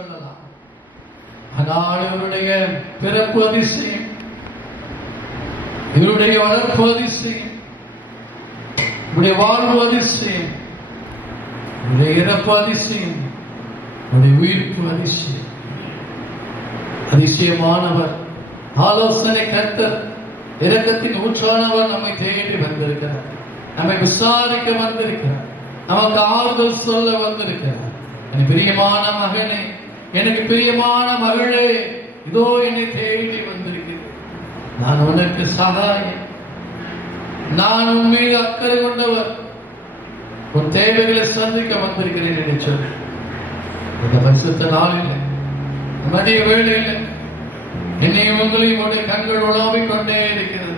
சொல்லலாம். ஆனால் இவருடைய பிறப்பு அதிசயம், இவருடைய வளர்ப்பு அதிசயம், இவருடைய வாழ்வு அதிசயம், இவருடைய இறப்பு அதிசயம், இவருடைய உயிர்ப்பு அதிசயம். அதிசயமானவர், ஆலோசனை கர்த்தர், இரக்கத்தின் ஊற்றானவர் நம்மை தேடி வந்திருக்கிறார், நம்மை விசாரிக்க வந்திருக்கிறார், நமக்கு ஆறுதல் சொல்ல வந்திருக்கிறார். எனக்கு பிரியமான மகனே, எனக்கு பிரியமான மகளே, இதோ என்னை தேடி வந்திருக்கிறேன். நான் உனக்கு சகாயம், நான் உன் மீது அக்கறை கொண்டவர், உன் தேவைகளை சந்திக்க வந்திருக்கிறேன் என்று சொல். இந்த பரிசுத்த நாளில் மதிய வேளையில் என்னையும் உங்களையும் உடைய கண்கள் உலாவிக் கொண்டே இருக்கிறது.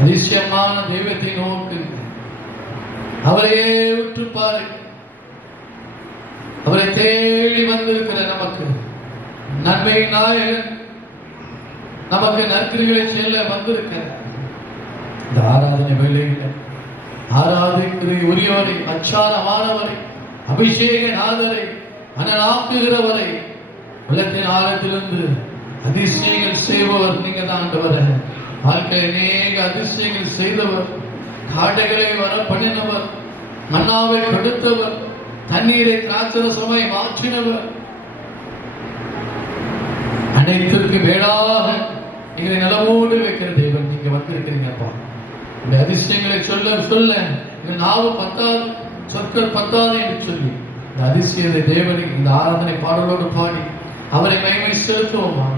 அதிசயமான தெய்வத்தை நோக்கு, அவரையே உற்று பாருங்கள். அவரை தேடி வந்திருக்கிற நமக்கு நன்மை நாயகன், நமக்கு நற்கிரிகளை செல்ல வந்திருக்கிறார். இந்த ஆராதனை வேளையில் ஆராதிக்கிற உரியவரை, அச்சாரமானவரை, அபிஷேக நாதரை, மனநாக்குகிறவரை, உள்ளத்தின் ஆழத்திலிருந்து அதிசயங்கள் செய்பவர் நீங்க தான் ஆண்டவரே. வாழ்க்கையில் அநேக அதிசயங்கள் செய்தவர், காடைகளை வர பண்ணினவர், மன்னாவை கொடுத்தவர், தண்ணீரை திராட்சரசமாய் மாற்றினவர், அனைத்திற்கு மேலாக எங்களை நலவோடு வைக்கிற தேவன் நீங்க வந்திருக்கிறீங்கப்பா. இந்த அதிசயங்களை சொல்ல சொல்ல இந்த நாவு பத்தாது, சொற்கள் பத்தாது என்று சொல்லி இந்த அதிசயத்தை தேவனை இந்த ஆராதனை பாடலோடு பாடி அவரை மகிமை செலுத்துவோமா?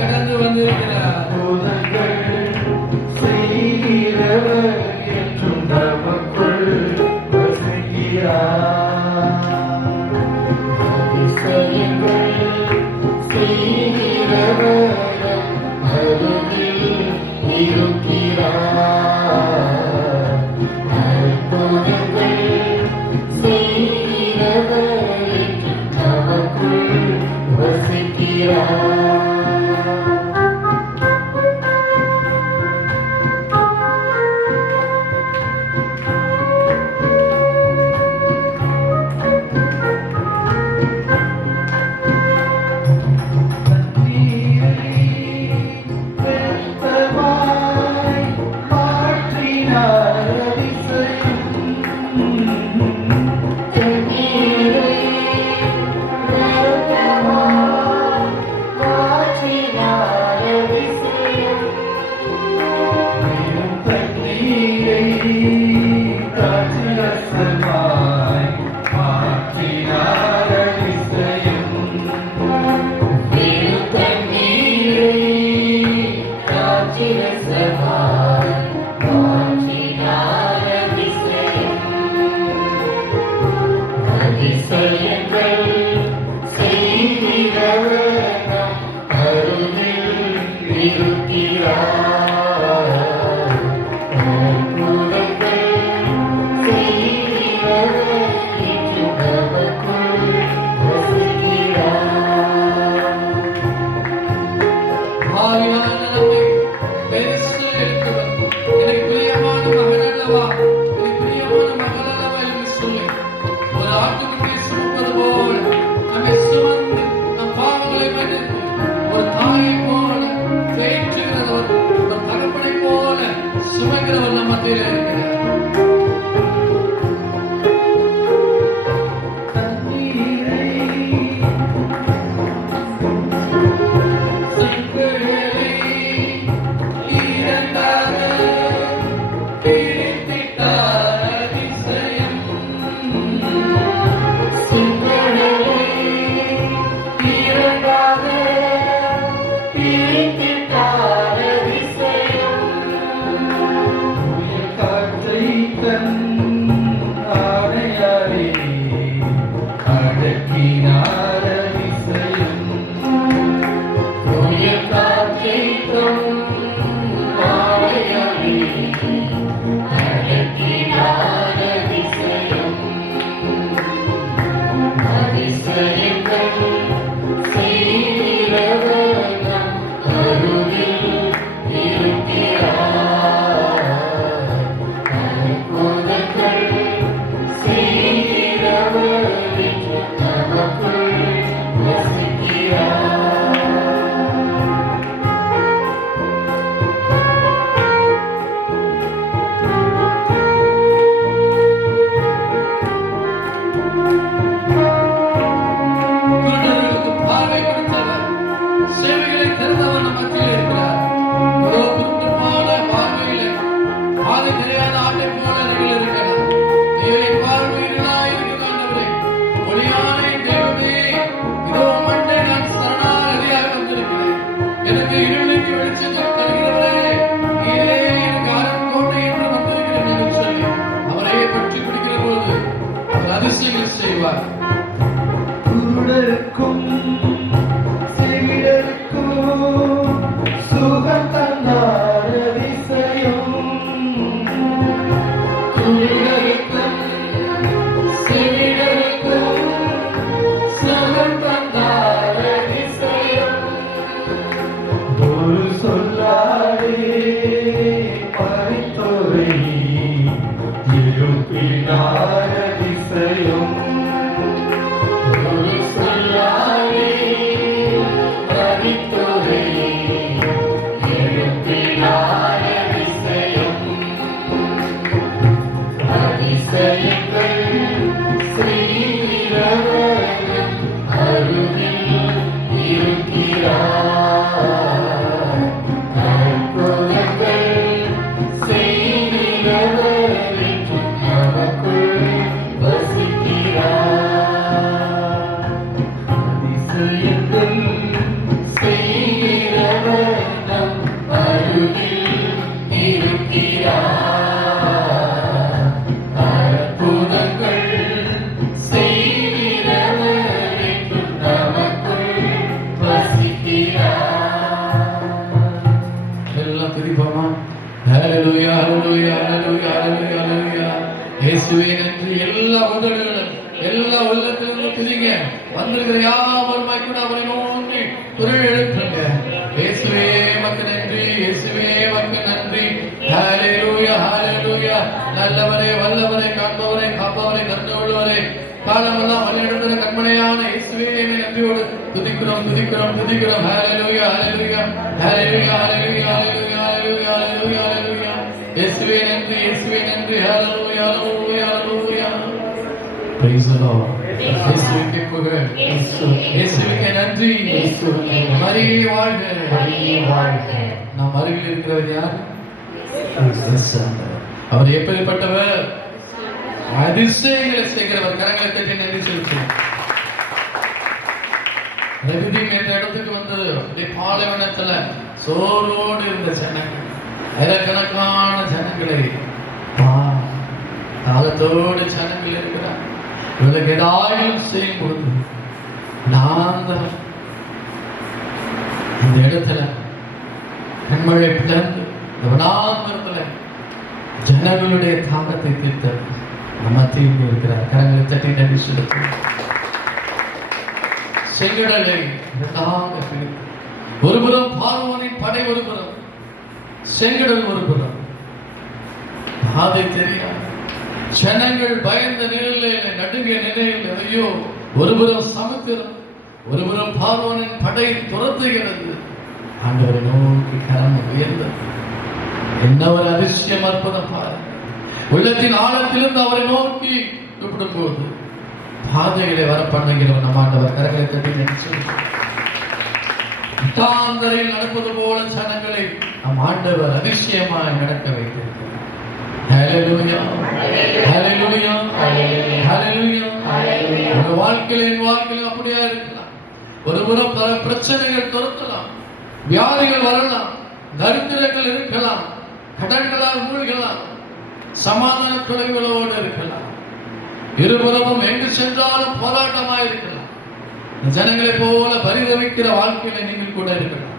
கடந்து வந்திருக்கிறார். வெளிச்சத்தில் தருகிறவரே, நீரே எனக்கு அரண்கோட்டை என்று வந்திருக்கிறேன் என்று சொல்லி அவரையே பற்றி பிடிக்கிற போது அவர் அதிசயங்கள் செய்வார். குருடருக்கும் செவிடருக்கும் சுகம் தந்தார் அதிசயம். குருடருக்கும் செவிடருக்கும் சுகம் தந்தார் அதிசயம். ஒரு சொல்லாரே மரித்தோரை எழுப்பினார் அதிசயம். எல்லாம் துதிப்போமா? ஹல்லேலூயா, ஹல்லேலூயா, ஹல்லேலூயா, ஹல்லேலூயா, ஹல்லேலூயா. இயேசுவே நன்றி. எல்லா உதடுகளும் எல்லா உள்ளத்திலிருந்து துதிங்க. வந்திருக்கிற யாவருமாய் கூட அவரை நோக்கி குரல் எழுப்புங்க. இயேசுவே மக்கு நன்றி, இயேசுவே மக்கு நன்றி. ஹல்லேலூயா, ஹல்லேலூயா. நல்லவரே, வல்லவரே, காண்பவரே, காப்பவரே, கருணை உள்ளவரே, காலமெல்லாம் வழிநடத்துகிற கண்மனையான இயேசுவே நன்றியோடு துதிக்கிறோம், துதிக்கிறோம், துதிக்கிறோம். ஹல்லேலூயா, ஹல்லேலூயா, ஹல்லேலூயா, ஹல்லேலூயா, ஹல்லேலூயா, ஹல்லேலூயா, ஹல்லேலூயா, ஹல்லேலூயா. இயேசுவே நன்றி, இயேசுவே நன்றி. ஹல்லேலூயா, ஹல்லேலூயா, ஹல்லேலூயா. Praise the Lord. இயேசுவுக்கே புகழ். இயேசுவுக்கே நன்றி. மரியே வாழ்க. நாம் அருகில் இருக்கிறவர் யார்? அவர் எப்படிப்பட்டவர்? அதிசயங்களை செய்கிறவர். கரங்களை தட்டி நன்றி செலுத்துவோம். ரவிதீம் என்ற இடத்துக்கு வந்து பாலைவனத்துல சோரோடு இருந்த ஜனங்கள், ஆயிரக்கணக்கான ஜனங்களை தாகத்தோடு ஜனங்கள் இருக்கிறார். இவர்களுக்கு ஏதாயும் செய்யும் பொழுது நான் தான் இந்த இடத்துல கண்மழை பிளந்து இந்த வனாந்தரத்துல ஜனங்களுடைய தாகத்தை தீர்த்த மத்தியில் இருக்கிறார். கரங்களை தட்டி நன்றி செலுத்துவோம். செங்கடலை இரண்டாக பிரித்து, ஒருபுறம் பார்வோனின் படை, ஒருபுறம் செங்கடல், ஒருபுறம் பாதை தெரியாது. ஜனங்கள் பயந்த நிலையில, நடுங்கிய நிலையில், ஐயோ, ஒருபுறம் சமுத்திரம், ஒருபுறம் பார்வோனின் படை துரத்துகிறது. ஆண்டவரை நோக்கி கரம் உயர்ந்தது. என்ன ஒரு அதிசயம், அற்புதம் பாருங்கள். உள்ளத்தின் ஆழத்திலிருந்து அவரை நோக்கி கூப்பிடும் போது பாதைகளை வர பண்ணுகிறவர் நம் ஆண்டவர். கரங்களை தட்டி நினைச்சு நடப்பது போல ஜனங்களை நம் ஆண்டவர் அதிசயமாய் நடக்க வைத்திருக்கிறார். ஹல்லேலூயா, ஹல்லேலூயா, ஹல்லேலூயா. உங்க வாழ்க்கையில, என் வாழ்க்கையிலும் அப்படியா இருக்கலாம். ஒருபுறம் பல பிரச்சனைகள் துரத்தலாம், வியாதிகள் வரலாம், தரித்திரங்கள் இருக்கலாம், கடன்களால் மூழ்கலாம், சமாதான தொலைவுகளோடு இருக்கலாம். இருபுறமும் எங்கு சென்றாலும் போராட்டமாக இருக்கலாம். ஜனங்களை போல பரிதவிக்கிற வாழ்க்கையில நீங்கள் கூட இருக்கலாம்.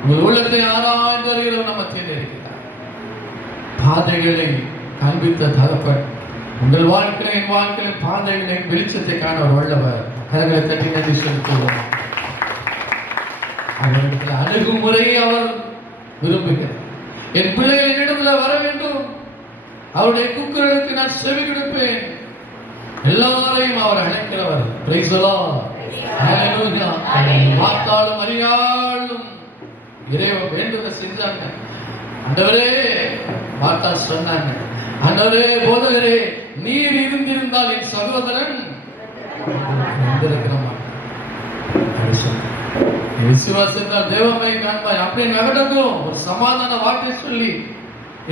உங்கள் உள்ளத்தை ஆராய்ந்து அறிகிறவர் நம்ம மத்தியில் இருக்கிறார். பாதைகளை காண்பித்த தகப்பன் உங்கள் வாழ்க்கையில, என் வாழ்க்கையில பாதைகளை வெளிச்சத்தை காண ஒரு வல்லவர். கரங்களை தட்டி நன்றி செலுத்துவோம். அவர்களுக்கு அணுகுமுறையை அவர் விரும்புகிறார். என் பிள்ளைகள் இடத்துல வர வேண்டும், அவருடைய கூக்குரலுக்கு நான் செவி கொடுப்பேன். எல்லாரையும் அவர் அழைக்கிறவர். Praise the Lord. ஹல்லேலூயா. மார்த்தாளும் மரியாளும் இறைவன் வேண்டுதலை செஞ்சாங்க. ஆண்டவரே, மார்த்தா சொன்னாங்க, ஆண்டவரே, போதகரே, நீர் இருந்திருந்தால் என் சகோதரன் வந்திருக்கிறோம். விசுவாசத்தால் தேவமை காண்பாய். அப்படி நடக்கும் ஒரு சமாதான வார்த்தை சொல்லி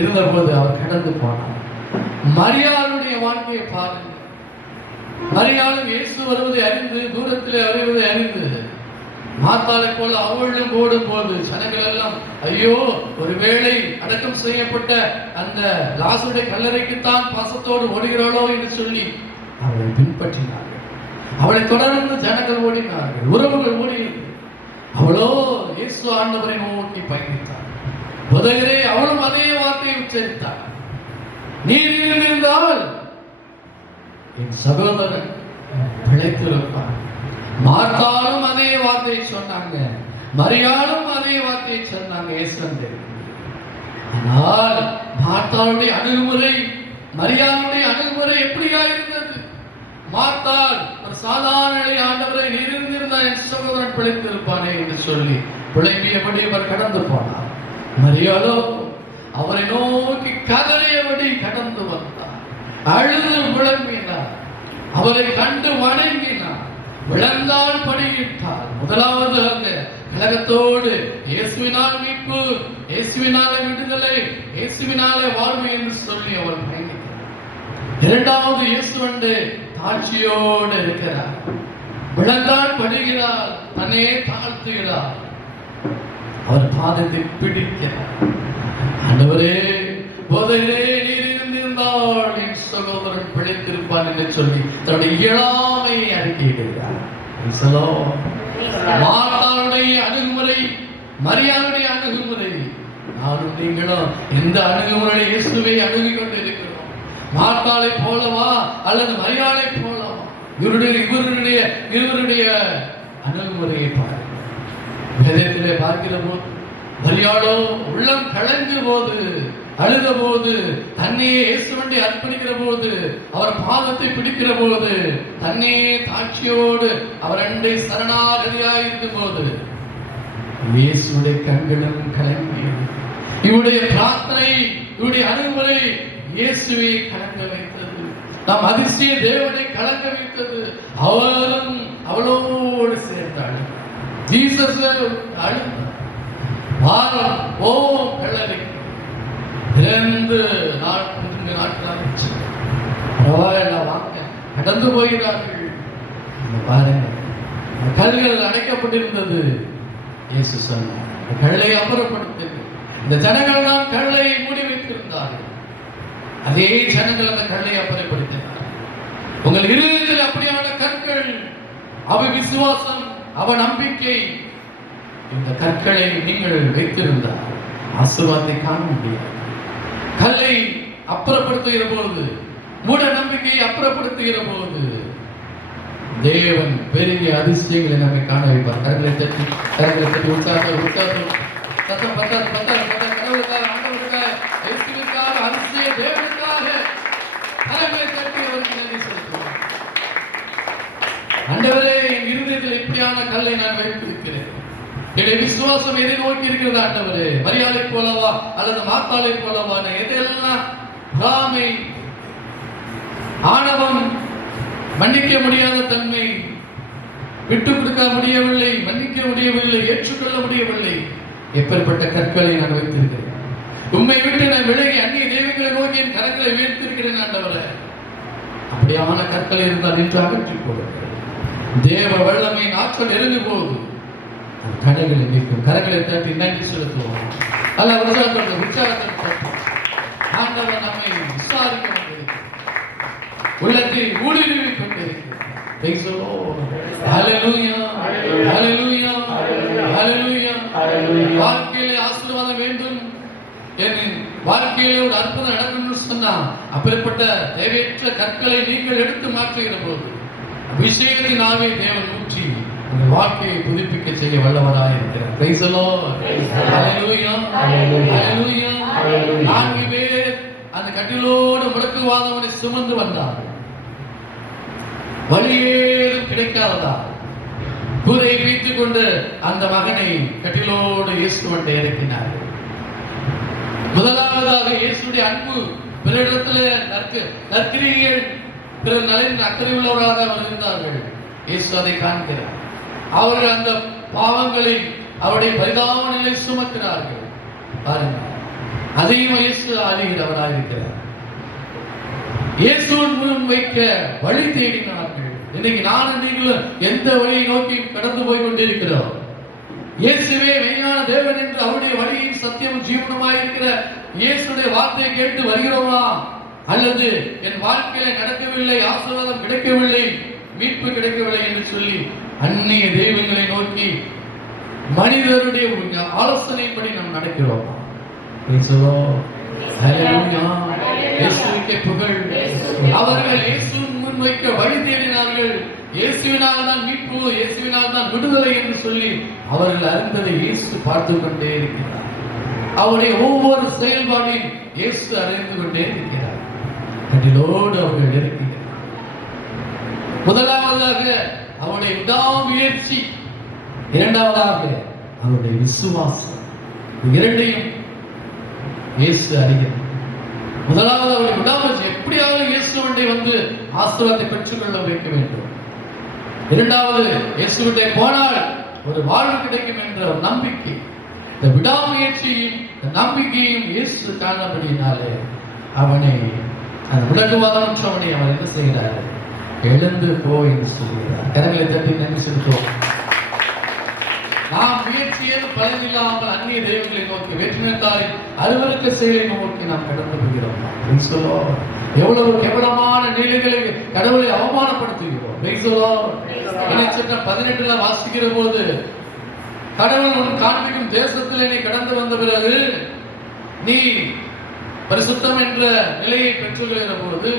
இருந்த போது அவர் கடந்து போனார். மரியாளுடைய வாழ்க்கையை பாருங்கள். மரியாளும் இயேசு வருவதை அறிந்து, தூரத்திலே அறிவதை அறிந்து மாத்தாளை போல அவளும் ஓடும் போது ஜனங்கள் எல்லாம் ஐயோ ஒருவேளை அடக்கம் செய்யப்பட்ட அந்த லாசருடைய கல்லறைக்குத்தான் பாசத்தோடு ஓடுகிறாளோ என்று சொல்லி அவளை பின்பற்றினார்கள். அவளை தொடர்ந்து ஜனங்கள் ஓடினார்கள், உறவுகள் ஓடினார்கள். அவளோ இயேசு ஆண்டவரை நோக்கி பயணித்தார். போதகரே, அவளும் அதே வார்த்தையை உச்சரித்தார். நீர் இருந்தால் என் சகோதரன் பிழைத்திருப்பார். மார்த்தாலும் அதே வார்த்தையை சொன்னாங்க, மரியாளும் அதே வார்த்தையை சொன்னாங்க இயேசுவே. ஆனால் மார்த்தாளுடைய அணுகுமுறை மரியாளுடைய அணுகுமுறை எப்படியா இருந்தது? மார்த்தாள் ஒரு சாதாரண ஆண்டவரை இருந்திருந்தால் என் சகோதரன் பிழைத்திருப்பானே என்று சொல்லி பிழைப்பியபடி அவர் கடந்து போனார். மரியாளோ அவரை நோக்கி கதறியபடி கடந்து வந்தார். அழுது விளம்பினார், அவரை கண்டு வணங்கினார், விளந்தால் படியிட்டார். முதலாவது அந்த கலகத்தோடு இயேசுவினால் மீட்பு, இயேசுவினாலே விடுதலை, இயேசுவினாலே வாழ்வு என்று சொல்லி அவர் பயணித்தார். இரண்டாவது இயேசுவண்டு தாட்சியோடு இருக்கிறார், விளந்தால் படுகிறார், தன்னை தாழ்த்துகிறார், அவர் பாதத்தை பிடிக்கிறார். ஆண்டவரே, போதகரே, நீர் இருந்திருந்தால் என் சகோதரன் பிழைத்திருப்பான் என்று சொல்லி தன்னுடைய இயலாமையை அறிக்கையிடுகிறார். மார்த்தாளுடைய அணுகுமுறை, மரியாளுடைய அணுகுமுறை, நானும் நீங்களும் எந்த அணுகுமுறை இயேசுவை அணுகி கொண்டு இருக்கிறோம்? மார்த்தாளை போலவா அல்லது மரியாளை போலவா? இருவருடைய அணுகுமுறையை பாருங்கள். வேதத்திலே பார்க்கிற போது மரியாளோ உள்ளம் கலங்கிய போது, அழுத போது, தன்னையே இயேசுவண்டை அர்ப்பணிக்கிற போது, அவர் பாதத்தை பிடிக்கிற போது, தன்னையே தாட்சியோடு அவர் அண்டை சரணாகதியாயிருக்கும் போது இயேசுடைய கண்களும் கலங்கியது. இவருடைய பிரார்த்தனை, இவருடைய அணுகுமுறை இயேசுவை கலங்க வைத்தது. நாம் அதிசய தேவனை கலங்க வைத்தது. அவரும் அவளோடு சேர்ந்தாள். ஜீசஸ் அழுந்தார். வாரம் ஓம் கல்லறை 2 நாட்களாக பரவாயில்ல, வாங்க, கடந்து போகிறார்கள். பாருங்க, கல்கள் அடைக்கப்பட்டிருந்தது. இயேசு சொன்னார், கல்லை அப்புறப்படுத்துங்கள். இந்த ஜனங்கள் தான் கல்லை மூடி வைத்திருந்தார்கள். அதே ஜனங்கள் அந்த கல்லை அப்புறப்படுத்தினார். உங்கள் இருதயத்தில் அப்படியான கற்கள், அவ விசுவாசம், அவ நம்பிக்கை, இந்த கற்களை நீங்கள் வைத்திருந்தால் ஆசீர்வாதத்தை காண முடியாது. கல்லை அப்புறப்படுத்துகிற போது, மூட நம்பிக்கையை அப்புறப்படுத்துகிற போது தேவன் பெரிய அதிசயங்களை நம்மை காண வைப்பார். கரங்களை தட்டி உற்சாகம் சத்தம் பத்தாது கடவுளுக்காக, ஆண்டவருக்காக, இயேசுவுக்காக, அதிசய தேவனுக்காக கரங்களை தட்டி அவருக்கு நன்றி செலுத்துவார். ஆண்டவரே, என் இருதயத்தில் இப்படியான கல்லை நான் வைத்திருக்கிறேன். என்னுடைய விசுவாசம் எதை நோக்கி இருக்கிறது ஆண்டவரே? மரியாதை போலவா அல்லது மார்த்தாளை போலவா? எதையெல்லாம் பொறாமை, ஆணவம், மன்னிக்க முடியாத தன்மை, விட்டு கொடுக்க முடியவில்லை, மன்னிக்க முடியவில்லை, ஏற்றுக்கொள்ள முடியவில்லை, எப்பேற்பட்ட கற்களை நான் வைத்திருக்கிறேன். உண்மை விட்டு நான் விலகி அந்நிய தெய்வங்களை நோக்கி என் கரங்களை வீழ்த்திருக்கிறேன் ஆண்டவரே. அப்படியான கற்களை இருந்தால் நின்று அகற்றி போடுங்கள். தேவ வல்லமை ஆற்றல் எரிந்து போகுது. கடைகளை நீக்கும். கரங்களை தட்டி நன்றி செலுத்துவோம். அல்ல உற்சாகத்தை ஆண்டவர் நம்மை விசாரிக்க வந்திருக்கிறார். உள்ளத்தை ஊடுருவி கொண்டிருக்கிறார். வாழ்க்கையிலே ஆசீர்வாதம் வேண்டும், என் வாழ்க்கையிலே ஒரு அற்புதம் நடக்கணும்னு சொன்னா அப்படிப்பட்ட தேவையற்ற கற்களை நீங்கள் எடுத்து மாற்றுகிற போது அபிஷேகத்தின் ஆவியை தேவன் ஊற்றி உங்கள் வாழ்க்கையை புதுப்பிக்க செய்ய வல்லவராய் இருக்கிறார். Praise the Lord. ஹல்லேலூயா, ஹல்லேலூயா. 4 பேர் அந்த கட்டிலோடு முடக்குவாதவனை சுமந்து வந்தார்கள். வழியேதும் கிடைக்காததா கூரை வைத்துக் கொண்டு அந்த மகனை கட்டிலோடு இயேசுவண்டை இறக்கினார்கள். முதலாவதாக இயேசுடைய அன்பு, பிறரிடத்தில் நற்கிரியைகள், பிறர் நலனில் அக்கறை உள்ளவராக அவர் இருந்தார்கள். இயேசு அதை காண்கிறார். அவர்கள் அந்த பாவங்களை, அவருடைய பரிதாப நிலை சுமக்கிறார்கள். பாருங்கள், அதையும் இயேசு ஆளுகிறவராக இருக்கிறார். இயேசுவின் முன் வைக்க வழி தேடினார்கள். இன்னைக்கு நானும் நீங்களும் எந்த வழியை நோக்கி கடந்து போய் கொண்டிருக்கிறோம்? இயேசுவே மெய்யான தேவன் என்று அவருடைய வழியும் சத்தியமும் ஜீவனுமாய் இருக்கிற இயேசுடைய வார்த்தையை கேட்டு வருகிறோமா? அல்லது என் வாழ்க்கையில நடக்கவில்லை, ஆசீர்வாதம் கிடைக்கவில்லை, மீட்பு கிடைக்கவில்லை என்று சொல்லி அந்நிய தெய்வங்களை நோக்கி மனிதருடைய ஆலோசனைப்படி நாம் நடக்கிறோம். இயேசுவுக்கே புகழ். அவர்கள் இயேசுவின் முன் வைக்க வழி தேடினார்கள். இயேசுவினால் தான் மீட்பு, இயேசுவினால் தான் விடுதலை என்று சொல்லி அவர்கள் அறிந்ததை இயேசு பார்த்து கொண்டே இருக்கிறார். அவருடைய ஒவ்வொரு செயல்பாடையும் இயேசு அறிந்து கொண்டே இருக்கிறார். கண்டிலோடு அவர்கள் இருக்கிறார். முதலாவதாக அவருடைய விடாமுயற்சி, இரண்டாவதாக அவருடைய விசுவாசம். இரண்டையும் இயேசு அறிகிறார். முதலாவது அவருடைய விடாமுயற்சி, எப்படியாவது இயேசுவண்டை வந்து ஆசீர்வாதத்தை பெற்றுக்கொள்ள வைக்க வேண்டும். இரண்டாவது இயேசுவிட்டே போனால் ஒரு வாழ்வு கிடைக்கும் என்ற ஒரு நம்பிக்கை. இந்த விடாமுயற்சியும் இந்த நம்பிக்கையும் இயேசு காணபடியினாலே அவனை அந்த விலகுவாதமற்றவனை அவர் என்ன செய்கிறார்? எழுந்து போ என்று சொல்கிறார். கரங்களை தட்டி நன்றி செலுத்துவோம். நாம் முயற்சியில் பலனில்லாமல் அந்நிய தெய்வங்களை நோக்கி வேற்றுமைத்தாரின் அருவருக்க செயலை நோக்கி நாம் கடந்து போகிறோம். எவ்வளவு கேவலமான நிலைகளை கடவுளை அவமானப்படுத்துகிறோம். 18 வாசிக்கிற போது கடவுள் உன் காண்பிக்கும் தேசத்தில் நீ கடந்து வந்த பிறகு நீ பரிசுத்தம் என்ற நிலையை பெற்றுகிற போது,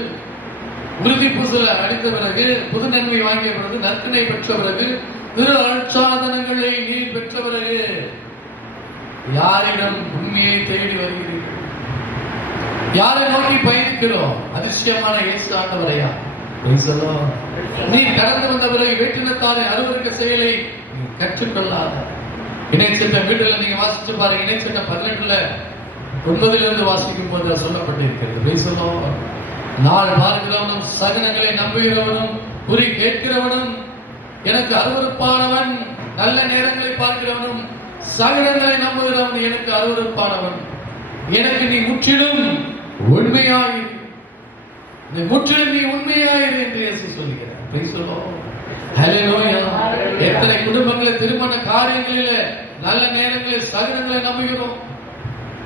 உறுதி பூசல அடித்த பிறகு, புது நன்மை வாங்கிய பிறகு, நற்கனை பெற்ற பிறகு, திரு அருட்சாதனங்களை நீ பெற்ற பிறகு யாரிடம் உண்மையை தேடி வருகிறீர்கள்? யாரை நோக்கி பயணிக்கிறோம்? அதிசயமான இயேசு ஆண்டவரையா? நீ கடந்து வந்த பிறகு வேற்றினத்தாரின் அருவருக்க செயலை கற்றுக்கொள்ளாத. இணைச்சட்ட வீட்டில் நீங்க வாசிச்சு பாருங்க. இணைச்சட்ட 18:9 வாசிக்கும் போது சொல்லப்பட்டிருக்கிறது. நாள் பார்க்கிறவனும் சகனங்களை நம்புகிறவனும் குறி கேட்கிறவனும் எனக்கு அருவருப்பானவன், நல்ல நேரங்களை பார்க்கிறவனும் சகனங்களை நம்புகிறவன் எனக்கு அருவருப்பானவன். எனக்கு நீ முற்றிலும் உண்மையாயிரு, முற்றிலும் நீ உண்மையாயிரு என்று இயேசு சொல்கிறார். எத்தனை குடும்பங்களை திருமண காரியங்களிலே நல்ல நேரங்களில் சகனங்களை நம்புகிறோம்,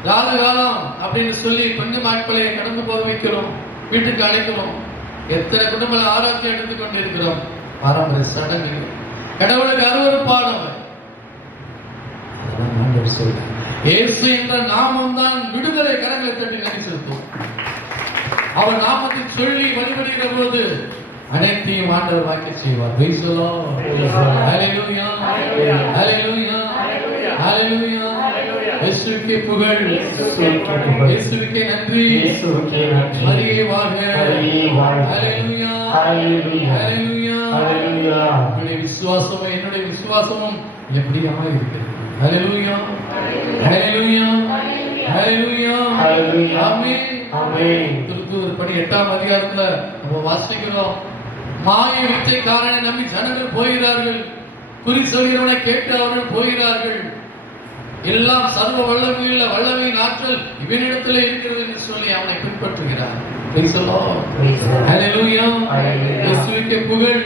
ராஜகாலம் அப்படின்னு சொல்லி கொஞ்சம் நாட்களை கடந்து போக வைக்கிறோம், வீட்டுக்கு அழைக்கிறோம். எத்தனை குடும்பங்களை ஆரோக்கியம் எடுத்துக் கொண்டிருக்கிறோம். பாரம்பரிய சடங்குகள் கடவுளுக்கு அருவருப்பானவர். இயேசு என்ற நாமம் தான் விடுதலை. கரங்களை தட்டி நன்றி செலுத்தும். அவர் நாமத்தை சொல்லி வழிபடுகிற போது அனைத்தையும் ஆண்டவர் வாக்கி செய்வார். இயேசுவுக்கே புகழ், இயேசுவுக்கே நன்றி, மரியே வாழ்க. என்னுடைய விசுவாசமும் என்னுடைய விசுவாசமும் எப்படியாக இருக்கிறது. ஹல்லேலூயா, ஹல்லேலூயா, ஹல்லேலூயா, ஆமென், ஆமென். திருத்தூதர் பணி 8ஆம் அதிகாரத்துல நம்ம வாசிக்கிறோம். மாய வித்தைக்காரனை நம்பி ஜனங்கள் போகிறார்கள், குறி சொல்கிறவனை கேட்டு அவர்கள் போகிறார்கள். எல்லாம் சர்வ வல்லமையுள்ள வல்லமையின் ஆற்றல் இவனிடத்திலே இருக்கிறது என்று சொல்லி அவனை பின்பற்றுகிறார். ஹல்லேலூயா, இயேசுவுக்கே புகழ்,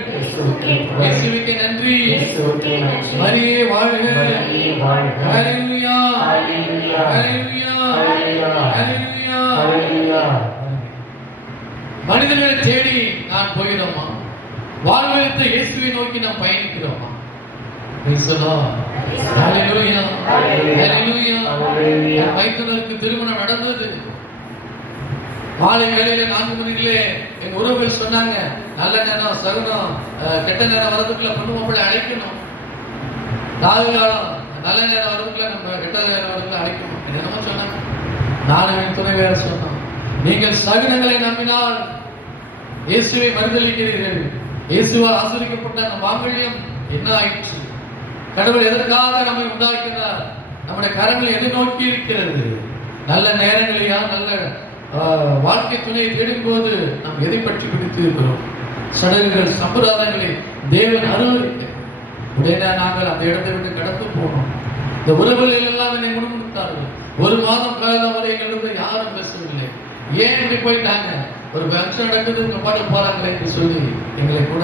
இயேசுவுக்கே நன்றி, மரியே வாழ்க. ஹல்லேலூயா, ஹல்லேலூயா, ஹல்லேலூயா. மனிதர்களை தேடி நான் போகிறோமா? வாழ்வெடுத்த இயேசுவை நோக்கி நாம் பயணிக்கிறோமா? மைத்துனருக்கு திருமணம் நடந்தது. மாலை வேளையில 4 மணிகளே என் உறவுகள் சொன்னாங்க, நல்ல நேரம் சகுனம் கெட்ட நேரம் வரதுக்குள்ள பொண்ணு மாப்பிள்ளை அழைக்கணும், ராகுகாலம் நல்ல நேரம் வரதுக்குள்ள நம்ம கெட்ட நேரம் வரதுக்குள்ள அழைக்கணும் என்னமோ சொன்னாங்க. நானும் என் துணை வேற சொன்னோம், நீங்கள் சகுனங்களை நம்பினால் இயேசுவை மறுதளிக்கிறீர்கள். இயேசுவால் ஆசீர்வதிக்கப்பட்ட அந்த மாங்கல்யம் என்ன ஆயிற்று? கடவுள் எதற்காக நம்மை உண்டாக்கினார்? நம்முடைய கரங்கள் எதை நோக்கி இருக்கிறது? நல்ல நேரங்களையா, நல்ல வாழ்க்கை துணையை தேடும் போது நாம் எதை பற்றி பிடித்து இருக்கிறோம்? சடங்குகள், சம்பிரதாயங்களை தேவன் அருவருக்கிறார். உடனே நாங்கள் அந்த இடத்தை விட்டு கடந்து போனோம். இந்த உறவுகள் எல்லாம் என்னை முன்னிறுத்தார்கள். 1 மாதம் காலம் வரை எங்களுக்கு யாரும் பேசவில்லை. ஏன் இப்படி போயிட்டாங்க? ஒரு ஃபங்க்ஷன் நடக்குது, உங்க பாட்டு போறாங்களே என்று சொல்லி எங்களை கூட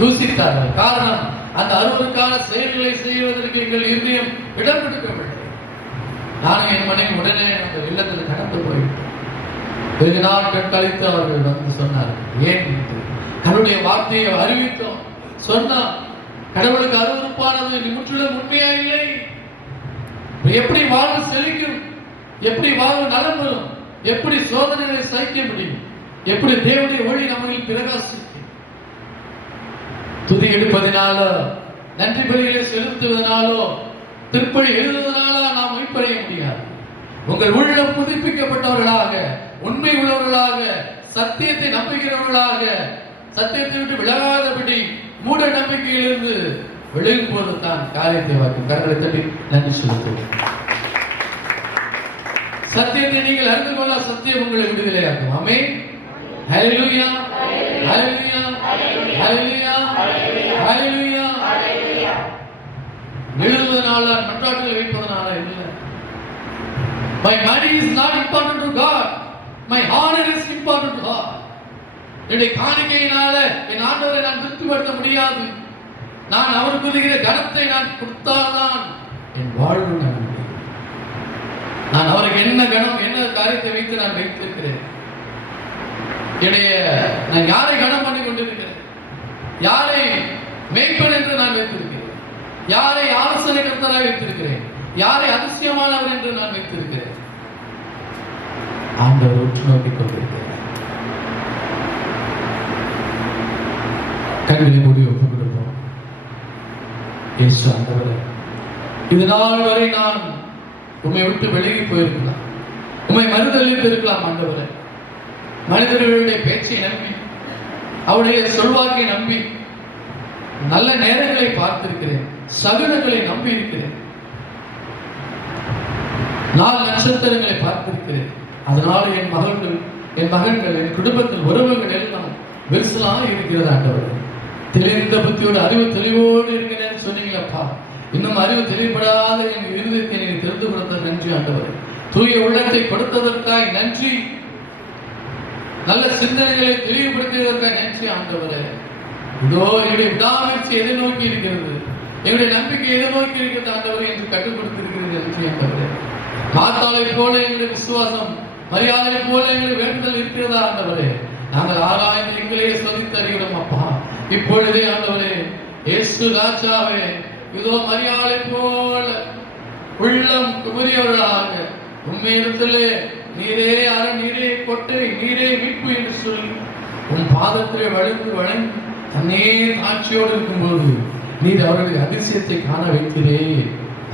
தூசித்தார்கள். காரணம் அந்த அருவருக்கான செயல்களை செய்வதற்கு எங்கள் இருதயம் இடம் கொடுக்கவில்லை. நானும் என் மனைவி உடனே அந்த இல்லத்தில் கடந்து போயிட்டோம். வெகு நாட்கள் கழித்து அவர்கள் வந்து சொன்னார்கள், ஏன் கடவுளுடைய வார்த்தையை அறிவித்தோம், சொன்னா கடவுளுக்கு அருவருப்பானது நீ முற்றிலும் உண்மையா இல்லை, எப்படி வாழ்வு செழிக்கும், எப்படி வாழ்வு நலம் வரும், எப்படி சோதனைகளை சகிக்க முடியும், எப்படி தேவனுடைய ஒளி நம்மில் பிரகாசிக்கும். துதி எடுப்பதினாலோ நன்றி பலிகளை செலுத்துவதனாலோ திருப்பலி எழுதுவதனாலோ நாம் மீட்படைய முடியாது. உங்கள் உள்ளம் புதுப்பிக்கப்பட்டவர்களாக, உண்மை உள்ளவர்களாக, சத்தியத்தை நம்புகிறவர்களாக, சத்தியத்தை விட்டு விலகாதபடி மூட நம்பிக்கையிலிருந்து விலகும் போது தான் காரியத்தை வாக்கும். கரங்களை தட்டி நன்றி செலுத்துவோம். சத்தியத்தை நீங்கள் அறிந்து கொள்ள சத்தியம் உங்களை விடுதலையாக்கும். ஆமென். ஹல்லேலூயா, ஹல்லேலூயா, ஹல்லேலூயா, ஹல்லேலூயா. எழுதுவதனால மன்றாட்டுகளை வைப்பதனால இல்லை. My money is not important to God. My honor is important to God. என்னுடைய காணிக்கையினால என் ஆண்டவரை நான் திருப்திப்படுத்த முடியாது. நான் அவருக்கு இருக்கிற கனத்தை நான் கொடுத்தால்தான் என் வாழ்வு நான் அவருக்கு என்ன கனம், என்ன காரியத்தை வைத்து நான் வைத்திருக்கிறேன். நான் யாரை கனம் பண்ணி கொண்டிருக்கிறேன், யாரை மேய்ப்பன் என்று நான் வைத்திருக்கிறேன், யாரை ஆலோசனை கர்த்தராக வைத்திருக்கிறேன், யாரை அதிசயமானவர் என்று நான் வைத்திருக்கிறேன். ஆண்டவர் உற்று நோக்கிக் கொண்டிருக்கிறார். கண்களை மூடி ஒப்புக் கொடுப்போம். இயேசு ஆண்டவரே, இது நாள் வரை நான் உம்மை விட்டு விலகி போயிருக்கலாம், உம்மை மறுதலித்து இருக்கலாம். ஆண்டவரே, மனிதர்களுடைய பேச்சை நம்பி, அவருடைய சொல்வாக்கை நம்பி, நல்ல நேரங்களை பார்த்திருக்கிறேன், சகுனங்களை நம்பி இருக்கிறேன், நாள் நட்சத்திரங்களை பார்த்திருக்கிறேன். அதனால என் மகன்கள் என் குடும்பத்தில் உறவுகள் எல்லாம் வெறுசலாக இருக்கிறது. ஆண்டவரே, தெளிந்த புத்தியோடு அறிவு தெளிவோடு இருக்கிறேன்னு சொன்னீங்களப்பா. இன்னும் அறிவு தெளிவுபடாத என் இருதயத்தை நீங்கள் தெரிந்து கொடுத்த நன்றி ஆண்டவரே. தூய உள்ளத்தை கொடுத்ததற்காக நன்றி, நல்ல சிந்தனைகளை தெளிவுபடுத்தியதற்காக நன்றி ஆண்டவரே. இதோ என்னுடைய விடாமுயற்சி எதை நோக்கி இருக்கிறது, என்னுடைய நம்பிக்கை எதை நோக்கி இருக்கிறது ஆண்டவரே என்று கற்றுக் கொடுத்திருக்கிறது நன்றி ஆண்டவரே. மாத்தாளை போல எங்களுடைய விசுவாசம், மரியாதை போல எங்களுடைய வேண்டுதல் இருக்கிறதா ஆண்டவரே. நாங்கள் ஆராய்ந்து எங்களையே சோதித்தருகிறோம் அப்பா. இப்பொழுதே ஆண்டவரே, இயேசு ராஜாவே, இதோ மரியாதை போல உள்ளம் குமுறியவர்களாக உண்மையிடத்திலே நீரே அரண், நீரே கொட்டை, நீரே மீட்பு என்று சொல்லி உன் பாதத்திலே வழங்கி தன்னே ஆட்சியோடு இருக்கும்போது நீர் அவர்களுடைய அதிசயத்தை காண வைக்கிறே.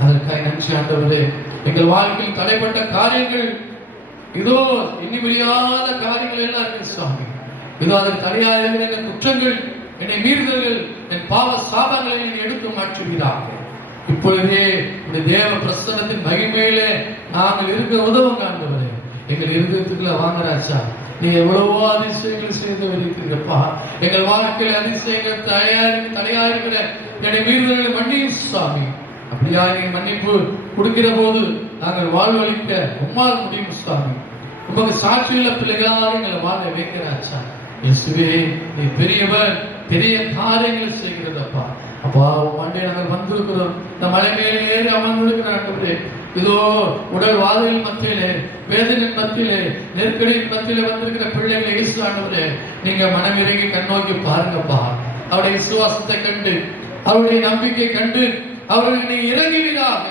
அதற்காக நன்றி ஆண்டவரே. எங்கள் வாழ்க்கையில் தடைப்பட்ட காரியங்கள், இதோ எண்ணி முடியாத காரியங்கள் எல்லாம் இருக்கு சுவாமி. இதோ அதற்கு தடையாக இருக்கிற குற்றங்கள், என்னை மீறுதல்கள், என் பாவ சாபங்களை நீ எடுத்து மாற்றுகிறார்கள். இப்பொழுதே இந்த தேவ பிரசன்னத்தின் மகிமையிலே நாங்கள் இருக்க உதவும் ஆண்டவரே. எங்கள் இருதயத்துக்குள்ள வாங்கராச்சா, நீ எவ்வளவோ அதிசயங்கள் செய்து வருகிறப்பா. எங்கள் வாழ்க்கையில் அதிசயங்கள் தடையா இருக்கிற என்னை மீறுதல்களை மன்னியும் சுவாமி. அப்படியா நீங்க மன்னிப்பு கொடுக்கிற போது நாங்கள் வாழ்வழிக்க உம்மால் முடியும் சுவாமி. உமக்கு சாட்சியுள்ள பிள்ளைகளாக எங்களை வாழ வைக்கிறாச்சா. இயேசுவே, நீ பெரியவர், பெரிய காரியங்களை செய்கிறதப்பா. அப்பா மண்டே நாங்கள் வந்திருக்கிறோம். இந்த மலை மேலே ஏறி அமர்ந்திருக்கிறாங்க. இதோ உடல் வாதையின் மத்தியிலே, வேதனையின் மத்தியிலே, நெருக்கடியின் மத்தியிலே வந்திருக்கிற பிள்ளைகளை இயேசு ஆண்டவரே, நீங்க மனம் இறங்கி கண்ணோக்கி பாருங்கப்பா. அவருடைய விசுவாசத்தை கண்டு, அவருடைய நம்பிக்கை கண்டு அவர்கள் நீ இறங்குவீராக.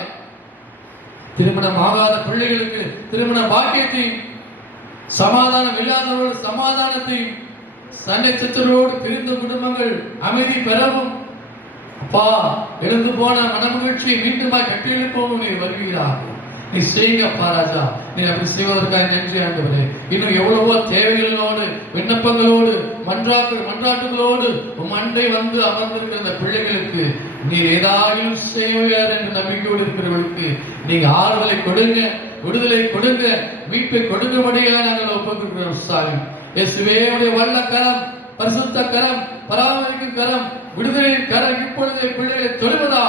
திருமணம் ஆகாத பிள்ளைகளுக்கு திருமண பாக்கியத்தையும், சமாதானம் இல்லாதவர்கள் சமாதானத்தையும், சண்டை சச்சரவோடு பிரிந்த குடும்பங்கள் அமைதி பெறவும், அப்பா எழுந்து போன மனமகிழ்ச்சியை மீண்டுமாய் கட்டியெழுப்பவும் நீ வருவீராக. நீ செய்யுங்கப்பா ராஜா. நீ அப்படி செய்வதற்காக நன்றி ஆண்டவரே. இன்னும் எவ்வளவோ தேவைகளோடு, விண்ணப்பங்களோடு, மன்றாட்டுகளோடு உம் அண்டை வந்து அமர்ந்திருக்கிற அந்த பிள்ளைகளுக்கு நீர் ஏதாயும் செய்வார் என்று நம்பிக்கையோடு இருக்கிறவர்களுக்கு நீங்க ஆறுதலை கொடுங்க, விடுதலை கொடுங்க, மீட்பை கொடுக்கும்படியாக நாங்கள் ஒப்புக்கொள்கிறோம் சாமி. இயேசுவே, உடைய வல்ல கரம், பரிசுத்த கரம், பராமரிக்கும் கரம், விடுதலையின் கரம் இப்பொழுது பிள்ளைகளை தொடுவதா.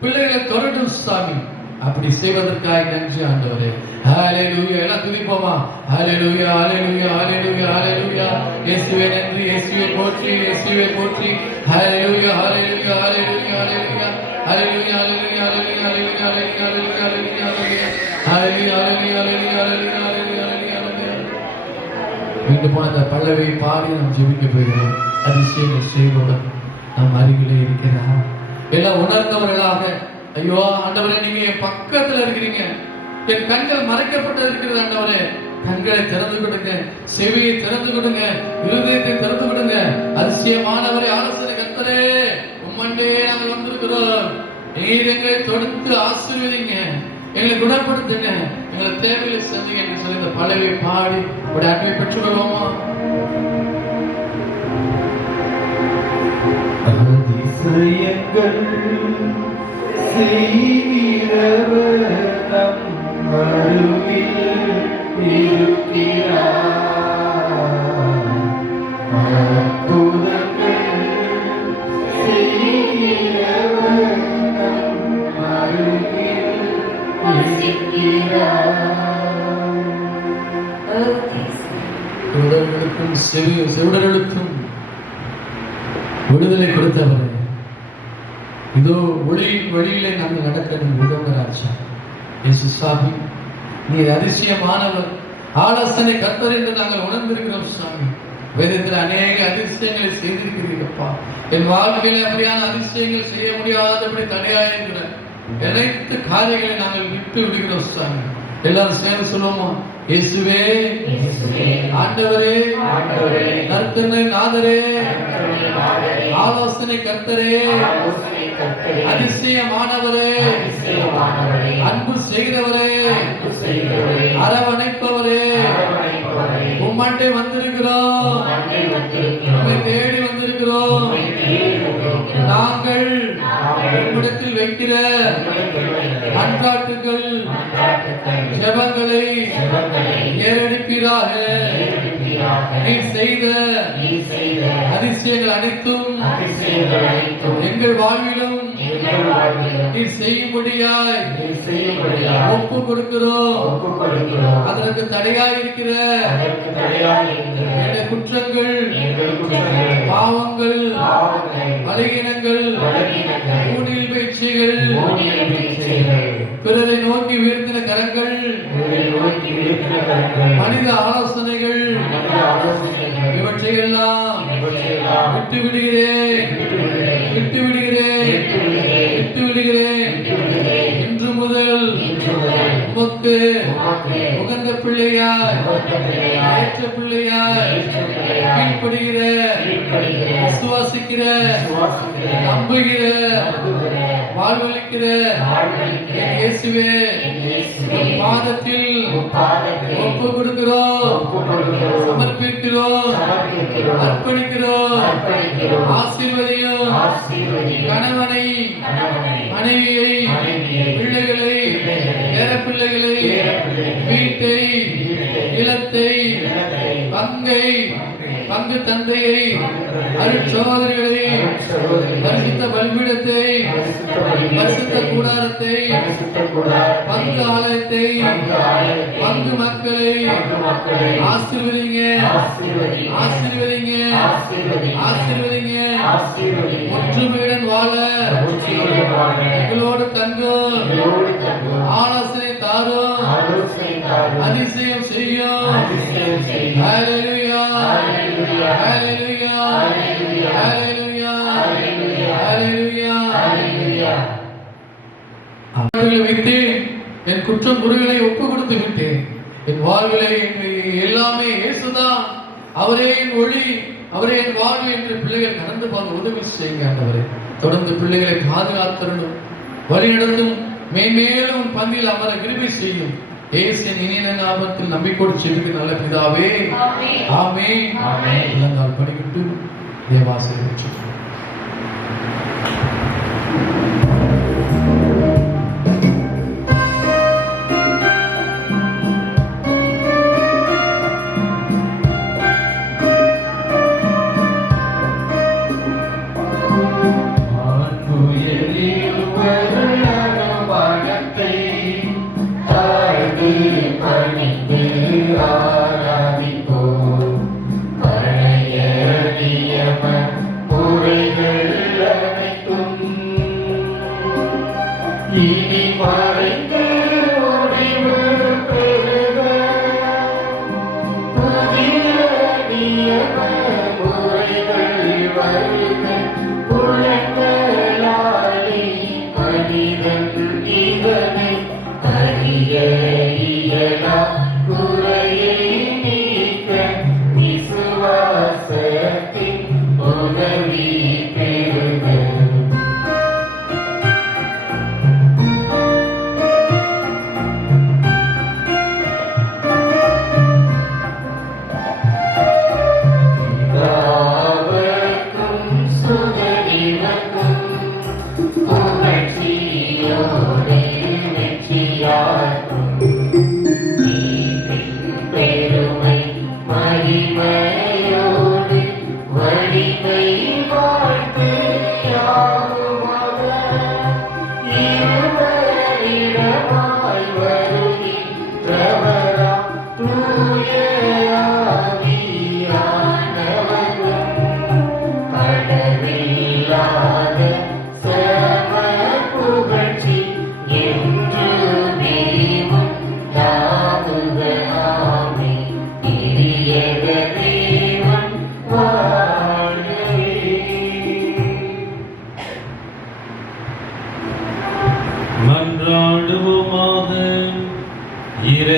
பிள்ளைகளை தொடரும் சாமி. அப்படி செய்வதற்காக நன்றி ஆண்டவரே. ஹalleluya. எல்லாம் துதிப்போமா? ஹalleluya ஹalleluya ஹalleluya ஹalleluya. இயேசுவே நன்றி, இயேசுவே போற்றி, இயேசுவே போற்றி. ஹalleluya ஹalleluya ஹalleluya ஹalleluya ஹalleluya ஹalleluya ஹalleluya ஹalleluya ஹalleluya ஹalleluya ஹalleluya ஹalleluya ஹalleluya. மீண்டும் போன அந்த பல்லவி பாடி நாம் ஜெபிக்க போகிறோம். அதிசயங்கள் செய்வதும் நம் அருகிலே இருக்கிறார். எல்லாம் உணர்ந்தவர்களாக, ஐயோ ஆண்டவரே நீங்க என் பக்கத்துல இருக்கிறீங்க, என் கண்கள் மறைக்கப்பட்டு இருக்கிறது ஆண்டவரே, கண்களை திறந்து கொடுங்க, செவியை திறந்து கொடுங்க, இருதயத்தை திறந்து கொடுங்க. அதிசயமானவரே, ஆலோசனை கர்த்தரே, உம்மண்டே நாங்கள் வந்திருக்கிறோம். நீர் எங்களை தொடுத்து ஆசீர்வதிங்க, எங்களை குணப்படுத்துங்க, எங்களை தேவையில்லை செஞ்சீங்க என்று சொல்லி இந்த பலவை பாடி உடைய அன்பை பெற்றுக்கொள்வோமா? அதிசயங்கள் செய்கிறவர் நம் அருகில் இருக்கிறார். அற்புதங்கள் செய்கிறவர் நம் அருகில் இருக்கிறார். உடல்களுக்கும் செவிடர்களுக்கும் விடுதலை கொடுத்தவரே, இதோ ஒளியின் வழியிலே நாங்கள் நடக்க உதவுகிறாச்சா. இயேசு சாமி, நீர் அதிசயமானவர், ஆலோசனை கர்த்தர் என்று நாங்கள் உணர்ந்திருக்கிறோம் சாமி. வேதத்தில் அநேக அதிசயங்களை செய்திருக்கிறீர்களப்பா. என் வாழ்க்கையிலே அப்படியான அதிசயங்கள் செய்ய முடியாதபடி தடையாக இருக்கிற அனைத்து காரியங்களை நாங்கள் விட்டு விடுகிறோம் சாமி. எல்லாரும் சேர்ந்து சொல்லுவோமா? இயேசுவே, ஆண்டவரே, கர்த்தரே, நாதரே, ஆலோசனை கர்த்தரே, அதிசயமானவரே, அன்பு செய்கிறவரே, அரவணைப்பவரே, உம்மண்டே வந்திருக்கிறோம், உம்மை தேடி வந்திருக்கிறோம். நாங்கள் உம்மிடத்தில் வைக்கிற மன்றாட்டுகள், ஜெபங்களை ஏறெடுப்பீராக. நீர் செய்த அதிசயங்கள் அனைத்தும் எங்கள் வாழ்விலும் நீர் செய்யும்படியாய் ஒப்பு கொடுக்கிறோம். அதற்கு தடையாய் இருக்கிற எங்கள் குற்றங்கள், பாவங்கள், பலகீனங்கள், ஊனில் வீழ்ச்சிகள், பிறரை நோக்கி உயர்த்தின கரங்கள், மனித ஆலோசனைகள், இவற்றையெல்லாம் விட்டு விடுகிறேன், விட்டு விடுகிறேன், விட்டு விடுகிறேன். இன்று முதல் உமக்கு உகந்த பிள்ளையாய், ஏற்ற பிள்ளையாய் கீழ்ப்படுகிற, விசுவாசிக்கிற, நம்புகிற, வாழ்வளிக்கிற இயேசுவே பாதத்தில் ஒப்பு கொடுக்கிறோம், சமர்ப்பிக்கிறோம், அர்ப்பணிக்கிறோம். ஆசீர்வதியும் கணவனை, மனைவியை, பிள்ளைகளை, பேர பிள்ளைகளை, வீட்டை, நிலத்தை, பங்கை, பங்கு தந்தையை, அருட்சகோதரிகளை, பரிசுத்த பலிபீடத்தை, பரிசுத்த கூடாரத்தை, பங்கு ஆலயத்தை, பங்கு மக்களை ஆசீர்வதிங்க, ஆசீர்வதிங்க, ஆசீர்வதிங்க. ஒற்றுமையுடன் வாழ எங்களோடு தங்கும், ஆலோசனை தாரும், அதிசயம் செய்யும். ஹல்லேலூயா, ஹல்லேலூயா, ஹல்லேலூயா, ஹல்லேலூயா. அவர்களை வைத்து என் குற்றம் குறைகளை ஒப்பு கொடுத்து விட்டேன். என் வாழ்விலை எல்லாமே இயேசுதான், அவரே என் ஒளி, அவரே என் வாழ்வு என்று பிள்ளைகள் கடந்து போக உதவி செய்யுங்க ஆண்டவரே. தொடர்ந்து பிள்ளைகளை பாதுகாத்தரணும், வழிநடத்தும், மேன்மேலும் பந்தியில் அமர கிருபை செய்யும். இயேசுவின் இனிய நாமத்தில் நம்பிக்கையோடு செய்து நல்ல பிதாவே, ஆமென். இளங்கால் படிக்கிட்டு தேவாசிரியர் வச்சு புயலில் வருண வானத்தை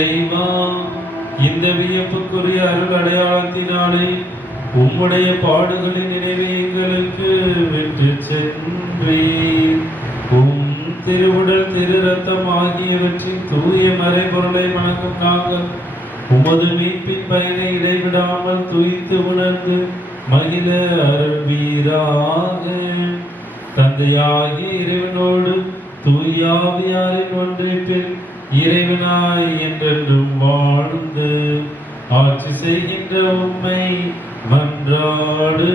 இறைவா, இந்த வியப்புக்குரிய அருள் அடையாளத்தினாலே உம்முடைய பாடுகளின் நினைவை எங்களுக்கு விட்டு சென்றீர். உம் திருவுடல் திரு ரத்தம் ஆகியவற்றின் தூய மறைபொருளை வணங்கும் நாங்கள் உமது மீட்பின் பயனை இடைவிடாமல் துய்த்து உணர்ந்து மகிழ அருள்வீராக. தந்தையாகிய இறைவனோடு தூயாவியாரின் ஒன்றிப்பில் இறைவனாய் என்றென்றும் வாழ்ந்து ஆட்சி செய்கின்ற உம்மை மன்றாடுகின்றோம்.